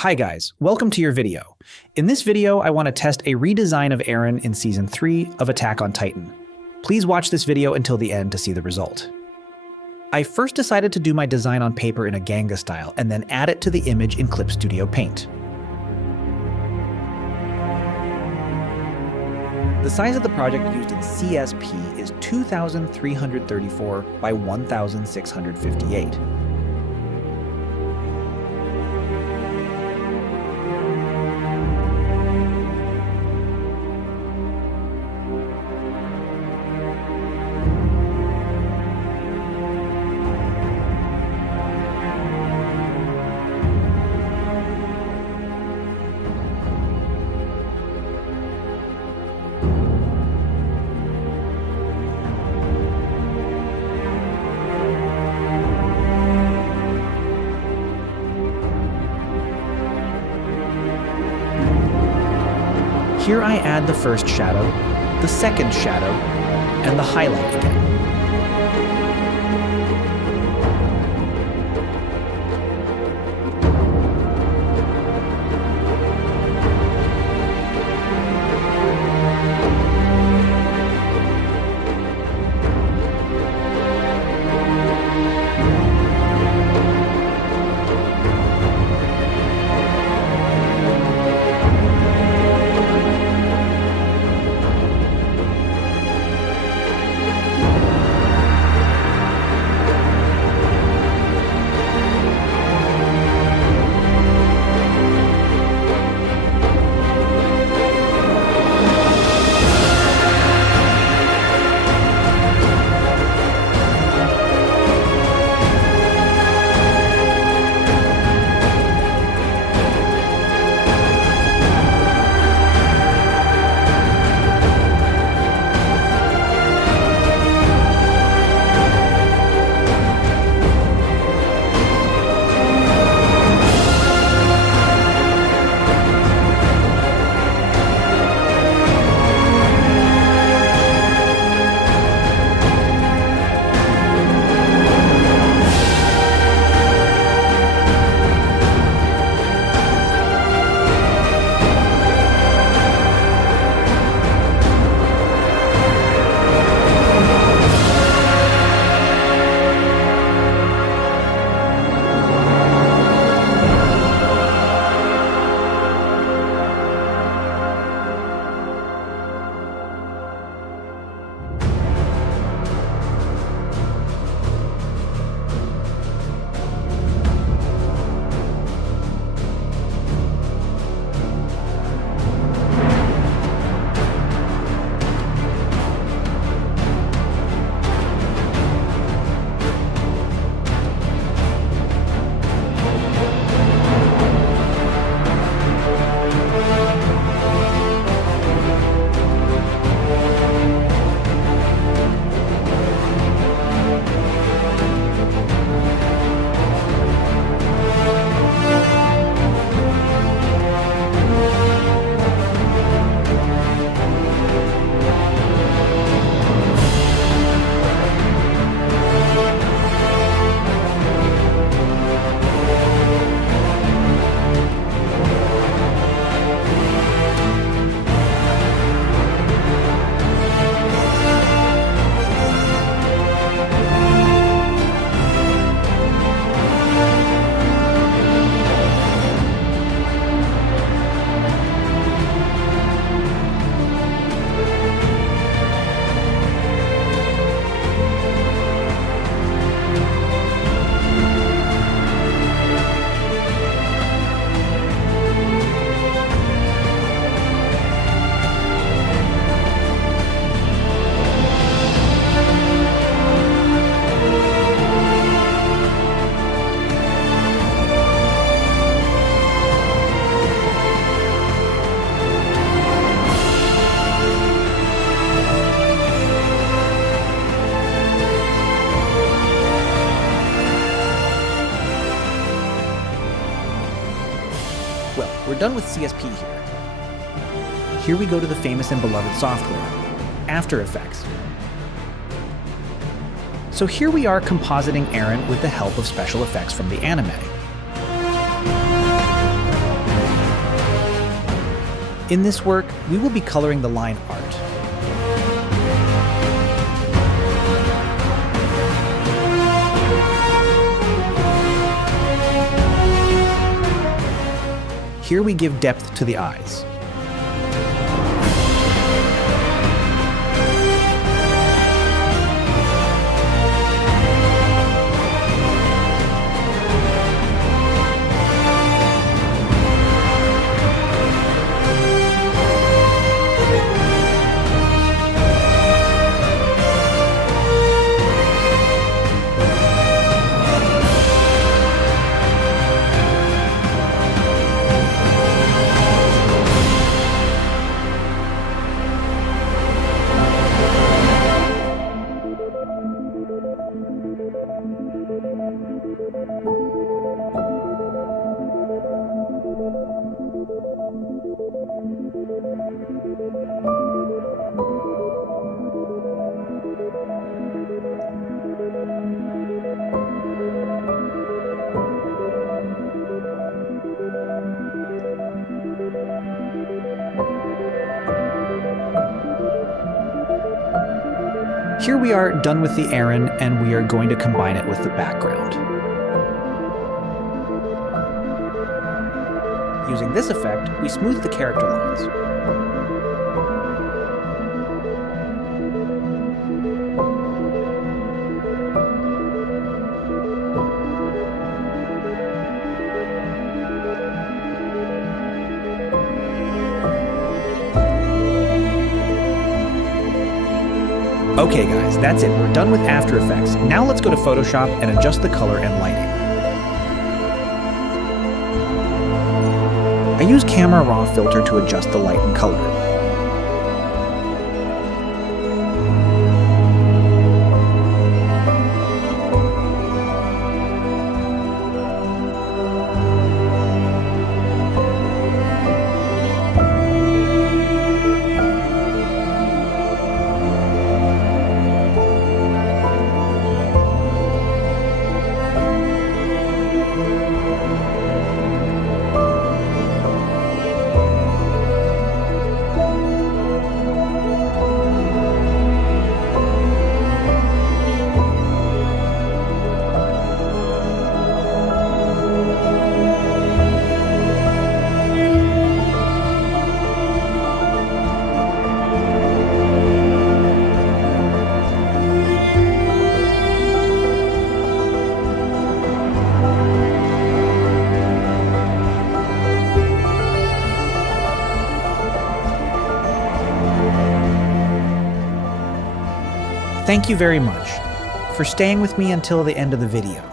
Hi guys, welcome to your video. In this video, I want to test a redesign of Eren in Season 3 of Attack on Titan. Please watch this video until the end to see the result. I first decided to do my design on paper in a Ganga style and then add it to the image in Clip Studio Paint. The size of the project used in CSP is 2,334 by 1,658. Here I add the first shadow, the second shadow, and the highlight again. Well, we're done with CSP here. Here we go to the famous and beloved software, After Effects. So here we are compositing Eren with the help of special effects from the anime. In this work, we will be coloring the line art. Here we give depth to the eyes. Here we are done with the Eren, and we are going to combine it with the background. Using this effect, we smooth the character lines. Okay guys, that's it. We're done with After Effects. Now let's go to Photoshop and adjust the color and lighting. I use Camera Raw filter to adjust the light and color. Thank you very much for staying with me until the end of the video.